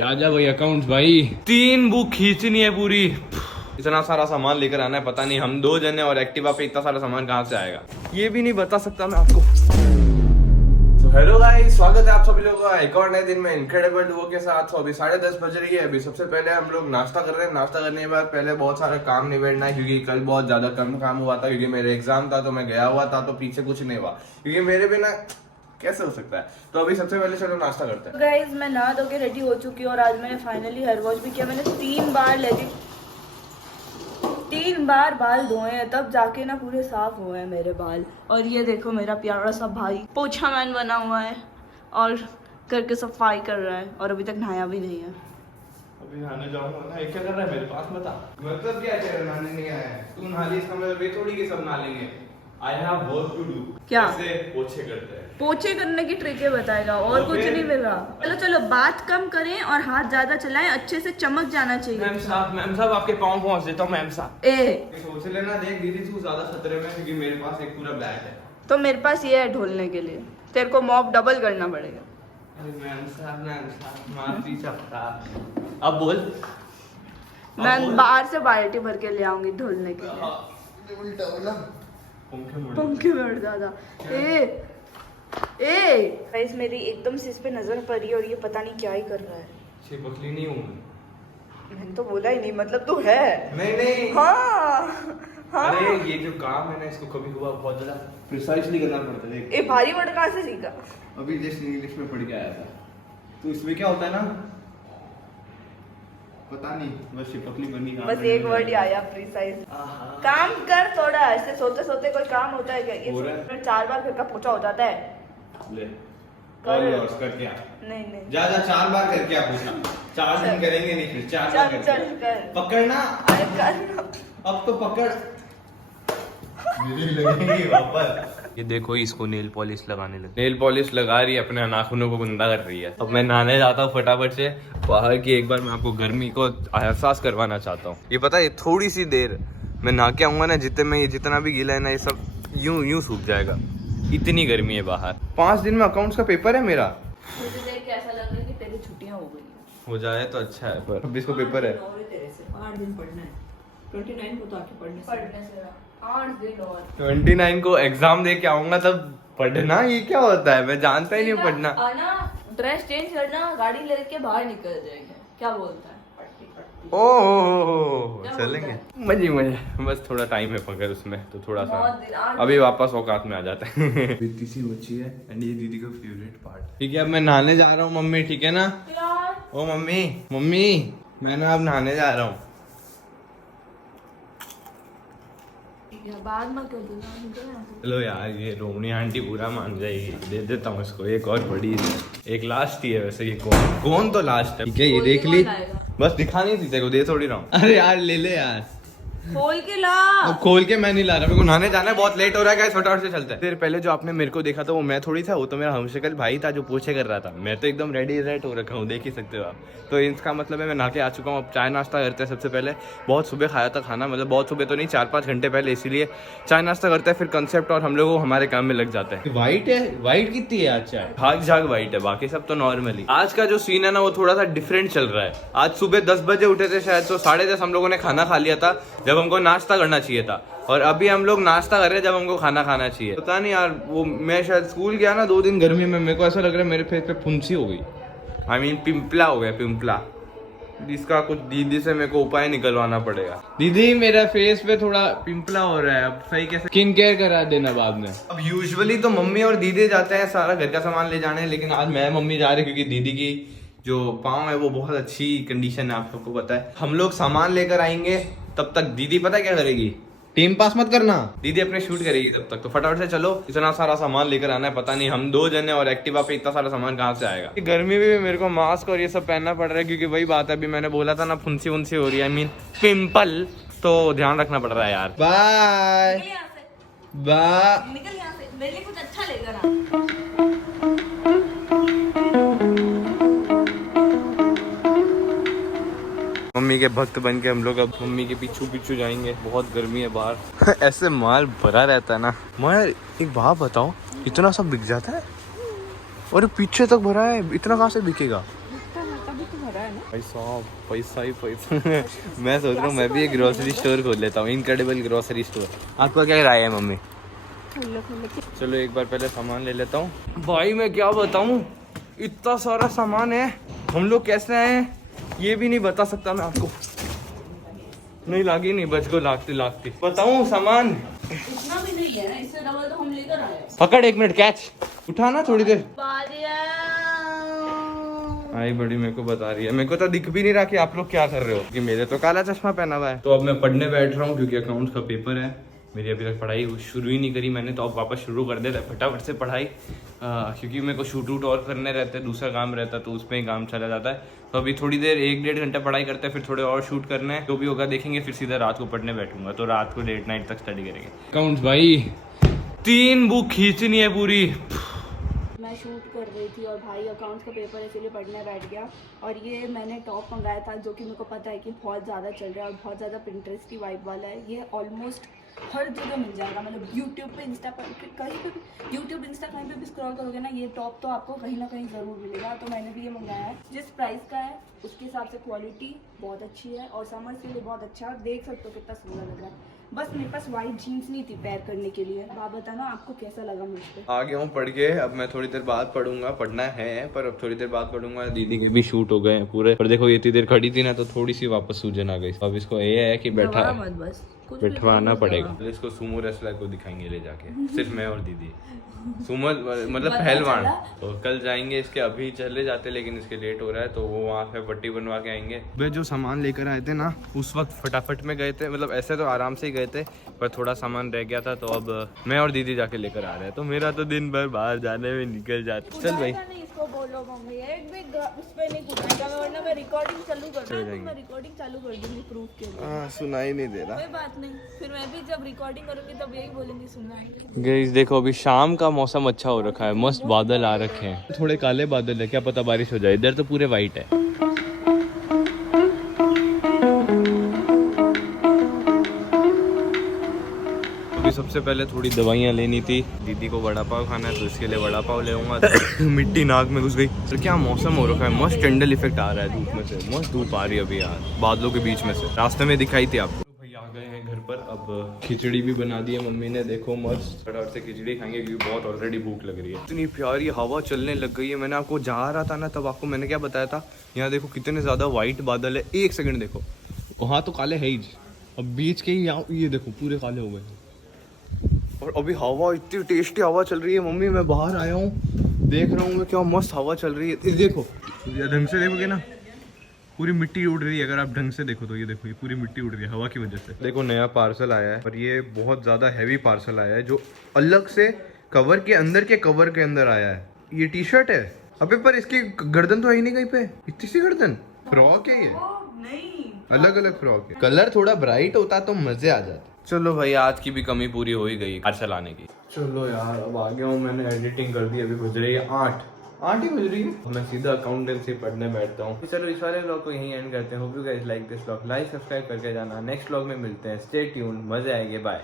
आजा भाई अकाउंट्स भाई, 3 बुक खींचनी है पूरी। इतना सारा सामान लेकर आना है, पता नहीं हम 2 जने और एक्टिवा पे इतना सारा सामान कहाँ से आएगा, ये भी नहीं बता सकता मैं आपको। हेलो गाइस, स्वागत है आप सभी लोगों का एक और नए दिन में इनक्रेडिबल डुओ के साथ। तो अभी 10:30 बज रही है। अभी सबसे पहले हम लोग नाश्ता कर रहे हैं। नाश्ता करने के बाद पहले बहुत सारा काम निबेड़ना है, क्योंकि कल बहुत ज्यादा कम काम हुआ था, क्योंकि मेरे एग्जाम था तो मैं गया हुआ था, तो पीछे कुछ नहीं हुआ, क्योंकि मेरे बिना कैसे हो सकता है। तो अभी सबसे पहले चलो नाश्ता करते हैं। गाइस मैं नहा धो के रेडी हो चुकी हूँ और आज मैंने फाइनली हेयर वॉश भी किया। मैंने 3 बार बाल धोए हैं, तब जाके ना पूरे साफ हुए हैं मेरे बाल। और ये देखो मेरा प्यारा सा भाई पोछा मैन बना हुआ है और करके सफाई कर रहा है, और अभी तक नहाया भी नहीं है। अभी नहाने जाऊंगा ना। क्या कर रहा है मेरे पास, बता। मतलब क्या है नहाने नहीं आया है तू? नहा ली इसका मतलब ये थोड़ी कि सब नहा लेंगे। I have work to do. क्या कैसे पोछे करते हैं? पोछे करने की ट्रिक बताएगा और कुछ नहीं मिला। चलो चलो बात कम करें और हाथ ज्यादा चलाएं, अच्छे से चमक जाना चाहिए। मैम साहब आपके पाँव पहुंच देता हूँ। मैम साहब सोच लेना, देख दीदी तू ज्यादा खतरे में, क्योंकि मेरे पास एक पूरा बैग है। तो मेरे पास ये है ढोलने के लिए, तेरे को मॉप डबल करना पड़ेगा। मैम साहब माफी चाहता। अब बोल। मैं बाहर से बाल्टी भर के ले आऊंगी ढोलने के लिए। पंखे में उड़ जाता। गाइस मेरी एकदम से इस पे नजर पड़ी और ये पता नहीं क्या ही कर रहा है। चिपकली नहीं हूँ मैंने तो बोला ही नहीं, मतलब तू है। नहीं हाँ। अरे ये जो काम है ना, इसको कभी हुआ बहुत ज्यादा प्रिसाइजली करना पड़ता है। देख भारी वर्ड कहाँ से सीखा? अभी जस्ट इंग्लिश में पढ़ के आया था। तो इसमें क्या होता है ना, पता नहीं, बस चिपकली बनी। बस एक वर्ड ही आया, प्रिसाइज। काम कर थोड़ा, ऐसे सोते सोते कोई काम होता है क्या? ये 4 बार घर का पोछा हो जाता है। ले करके आ। नहीं जा 4 बार करके आ पूछा। 4 दिन करेंगे नहीं, फिर 4 बार करके पकड़ना। अब तो पकड़ लगेगी वापस। ये देखो इसको नेल पॉलिश लगाने लगी। नेल पॉलिश लगा रही है, अपने नाखूनों को गंदा कर रही है। अब मैं नहाने जाता हूँ फटाफट से बाहर की। एक बार मैं आपको गर्मी को एहसास करवाना चाहता हूँ। ये पता है, थोड़ी सी देर मैं नहा के आऊंगा ना, जितना भी गीला है ना, ये सब यूं सूख जाएगा। इतनी गर्मी है बाहर। 5 दिन में अकाउंट्स का पेपर है मेरा। मुझे देख के ऐसा लग रहा है कि तेरी छुट्टियां हो गई। हो जाए तो अच्छा है, पर 26 को पेपर है। 8 दिन पढ़ना है, 29 को तो आके पढ़ने से 8 दिन और 29 को एग्जाम दे के आऊंगा, तब पढ़ना। ये क्या होता है, मैं जानता ही नहीं पढ़ना। आना, ड्रेस चेंज करना, गाड़ी लेके बाहर निकल जाएगा। क्या बोलता है? ओह चलेंगे मजे बस थोड़ा टाइम है मगर उसमें, तो थोड़ा सा अभी वापस औकात में आ जाता है। इतनी सी बच्ची है एंड ये दीदी का फेवरेट पार्ट। ठीक है, अब मैं नहाने जा रहा हूँ मम्मी, ठीक है ना? ओ मम्मी मैं ना अब नहाने जा रहा हूँ। चलो यार, ये रोमनी आंटी पूरा मान जाएगी। दे देता हूँ इसको एक और बड़ी, एक लास्ट ही है वैसे। ये कौन तो लास्ट है। ठीक है, ये देख ली, बस दिखा नहीं थी तेरे को, दे थोड़ी रहा हूँ। अरे यार ले ले यार, खोल के ला। अब खोल के मैं नहीं ला रहा, मेरे को नहाने जाना है, बहुत लेट हो रहा है। फटाफट से चलते हैं। फिर पहले जो आपने मेरे को देखा था वो मैं थोड़ी था, वो तो मेरा हमशक्ल भाई था जो पूछे कर रहा था। मैं तो एकदम रेडी हो रखा हूँ, देख ही सकते हो आप। तो इसका मतलब है मैं नहा के आ चुका हूँ। अब चाय नाश्ता करते हैं सबसे पहले। बहुत सुबह खाया था खाना, मतलब बहुत सुबह तो नहीं, 4-5 घंटे पहले, इसीलिए चाय नाश्ता करते हैं, फिर कंसेप्ट और हम लोग हमारे काम में लग जाते हैं। वाइट है, वाइट कितनी है आज चाय? भाग झाग वाइट है, बाकी सब तो नॉर्मली। आज का जो सीन है ना, वो थोड़ा सा डिफरेंट चल रहा है। आज सुबह 10 बजे उठे थे शायद, तो 10:30 हम लोगों ने खाना खा लिया था, जब हमको नाश्ता करना चाहिए था। और अभी हम लोग नाश्ता कर रहे हैं जब हमको खाना खाना चाहिए। पता नहीं यार, वो मैं शायद स्कूल गया ना 2 दिन गर्मी में, मेरे को ऐसा लग रहा है मेरे फेस पे फुंसी हो गई। I mean पिंपला हो गया, पिंपला। इसका कुछ दीदी से मेरे को उपाय निकलवाना पड़ेगा। दीदी मेरा फेस पे थोड़ा पिंपला हो रहा है, अब सही कैसे स्किन केयर करा देना बाद में। अब यूजुअली तो मम्मी और दीदी जाते हैं सारा घर का सामान ले जाने, लेकिन आज मैं मम्मी जा रही, क्योंकि दीदी की जो पाँव है वो बहुत अच्छी कंडीशन है, आप सबको पता है। हम लोग सामान लेकर आएंगे, तब तक दीदी पता है क्या करेगी? टाइम पास मत करना, दीदी अपने शूट करेगी तब तक। तो फटाफट से चलो, इतना सारा सामान लेकर आना है, पता नहीं हम 2 जने और एक्टिवा पे इतना सारा सामान कहाँ से आएगा। गर्मी में भी मेरे को मास्क और ये सब पहनना पड़ रहा है, क्योंकि वही बात है, अभी मैंने बोला था ना, फुंसी वुंसी हो रही है, I mean पिंपल, तो ध्यान रखना पड़ रहा है यार। बाय बाय, निकल यहाँ से, मेरे लिए कुछ अच्छा लेकर आ। मम्मी के भक्त बन के हम लोग अब मम्मी के पीछू जाएंगे। बहुत गर्मी है बाहर। ऐसे माल भरा रहता है ना। मैं एक बात बताऊं, इतना सब बिक जाता है और पीछे तक भरा है, इतना कहाँ से बिकेगा? तभी तो भरा है पैसा ही पैसा मैं सोच रहा हूँ मैं भी एक ग्रोसरी स्टोर खोल लेता हूँ, इनक्रेडिबल ग्रोसरी स्टोर। आपका क्या राय है मम्मी? चलो एक बार पहले सामान ले लेता हूँ। भाई मैं क्या बताऊँ, इतना सारा सामान है, हम लोग कैसे आए ये भी नहीं बता सकता मैं आपको। नहीं लागी नहीं, बच को लागती बताऊँ सामान इतना भी नहीं है, इससे डबल तो हम लेकर आए। पकड़, 1 मिनट, कैच उठाना थोड़ी देर। बालिया आई बड़ी मेरे को बता रही है, मेरे को तो दिख भी नहीं रहा कि आप लोग क्या कर रहे हो, कि मेरे तो काला चश्मा पहना हुआ है। तो अब मैं पढ़ने बैठ रहा हूँ क्योंकि अकाउंट्स का पेपर है। मेरी अभी तक पढ़ाई शुरू ही नहीं करी मैंने, तो अब वापस शुरू कर देता फटाफट से पढ़ाई, क्योंकि मेरे को शूट वूट और करने रहते हैं, दूसरा काम रहता है तो उसमें ही काम चला जाता है। तो अभी थोड़ी देर 1-1.5 घंटा पढ़ाई करते हैं, फिर थोड़े और शूट करने हैं, जो भी होगा देखेंगे, फिर सीधा रात को पढ़ने बैठूंगा। तो रात को लेट नाइट तक स्टडी करेंगे। अकाउंट्स भाई 3 बुक खींचनी है पूरी। मैं शूट कर रही थी और भाई अकाउंट्स का पेपर है इसलिए पढ़ने बैठ गया। और ये मैंने टॉप मंगाया था जो कि मेरे को पता है कि बहुत ज़्यादा चल रहा है और बहुत ज़्यादा पिंटरेस्टी वाइब वाला है। ये ऑलमोस्ट हर जगह मिल जाएगा, मतलब यूट्यूब पे, इंस्टा पर, कहीं पे भी, यूट्यूब इंस्टा कहीं पे भी स्क्रॉल करोगे ना, ये टॉप तो आपको कहीं ना कहीं ज़रूर मिलेगा। तो मैंने भी ये मंगाया है। जिस प्राइस का है उसके हिसाब से क्वालिटी बहुत अच्छी है और समर्स के लिए बहुत अच्छा है। देख सकते हो कितना सुंदर लग रहा है। बस मेरे पास वाइट जीन्स नहीं थी पैर करने के लिए। आप बताना आपको कैसा लगा मुझ पे। आ गया हूँ पढ़ के, अब मैं थोड़ी देर बाद पढ़ूंगा, पढ़ना है पर अब थोड़ी देर बाद पढ़ूंगा। दीदी के भी शूट हो गए हैं पूरे, पर देखो ये इतनी देर खड़ी थी ना तो थोड़ी सी वापस सूजन आ गई। अब इसको ये है कि बैठा बैठवाना पड़ेगा। इसको सुमो रेसलर को दिखाएंगे ले जाके, सिर्फ मैं और दीदी। सुमो मतलब पहलवान। तो कल जाएंगे इसके, अभी चले जाते लेकिन इसके लेट हो रहा है तो वो वहाँ पे पट्टी बनवा के आएंगे। वे जो सामान लेकर आए थे ना उस वक्त फटाफट में गए थे, मतलब ऐसे तो आराम से ही गए थे पर थोड़ा सामान रह गया था, तो अब मैं और दीदी जाके लेकर आ रहे हैं। तो मेरा तो दिन भर बाहर जाने में निकल जाता। चल भाई इसको बोलो मम्मी, एक भी उस पे नहीं कुदाएगा, वरना मैं रिकॉर्डिंग चालू कर दूंगी। मैं रिकॉर्डिंग चालू कर दूंगी प्रूफ के लिए। सुनाई नहीं दे रहा। कोई बात नहीं, फिर मैं भी जब रिकॉर्डिंग करूंगी तब यही बोलूंगी सुनाएंगे। गाइस देखो अभी शाम का मौसम अच्छा हो रखा है, मस्त बादल आ रखे हैं, थोड़े काले बादल है, क्या पता बारिश हो जाए। इधर तो पूरे वाइट है। अभी सबसे पहले थोड़ी दवाइयाँ लेनी थी, दीदी को वड़ा पाव खाना है तो इसके लिए वड़ा पाव ले आऊंगा। मिट्टी नाक में घुस गई। तो क्या मौसम हो रखा है, मस्त कैंडल इफेक्ट आ रहा है धूप में से, मस्त धूप आ रही है अभी यार बादलों के बीच में से, रास्ते में दिखाई थी आपको। भाई आ गए हैं घर पर, अब खिचड़ी भी बना दी है मम्मी ने, देखो मस्त फटाफट से खिचड़ी खाएंगे क्योंकि बहुत ऑलरेडी भूख लग रही है। इतनी प्यारी हवा चलने लग गई है। मैंने आपको जा रहा था ना तब आपको मैंने क्या बताया था, यहाँ देखो कितने ज्यादा व्हाइट बादल है। 1 सेकंड देखो, वहाँ तो काले है ही, अब बीच के ही यहाँ ये देखो पूरे काले हो गए। और अभी हवा इतनी टेस्टी हवा चल रही है मम्मी, मैं बाहर आया हूँ देख रहा हूँ मैं क्या मस्त हवा चल रही है। ये देखो ढंग से देखोगे ना पूरी मिट्टी उड़ रही है, अगर आप ढंग से देखो तो ये देखो ये पूरी मिट्टी उड़ रही है हवा की वजह से। देखो नया पार्सल आया है पर ये बहुत ज्यादा हैवी पार्सल आया है जो अलग से कवर के अंदर आया है। ये टी शर्ट है, अबे पर इसकी गर्दन तो है ही नहीं कहीं पे, इतनी सी गर्दन। फ्रॉक है ये, नहीं अलग अलग फ्रॉक है। कलर थोड़ा ब्राइट होता तो मजे आ जाते। चलो भाई आज की भी कमी पूरी हो ही गई पार्सल आने की। चलो यार अब आ गया हूँ, मैंने एडिटिंग कर दी, अभी बज रही है 8 ही बज रही है। मैं सीधा अकाउंटेंसी पढ़ने बैठता हूँ। चलो इस वाले व्लॉग को यहीं एंड करते हैं। Hope you guys like this vlog, like subscribe करके जाना। नेक्स्ट व्लॉग में मिलते हैं, स्टे ट्यून्ड, मजे आएंगे, बाय।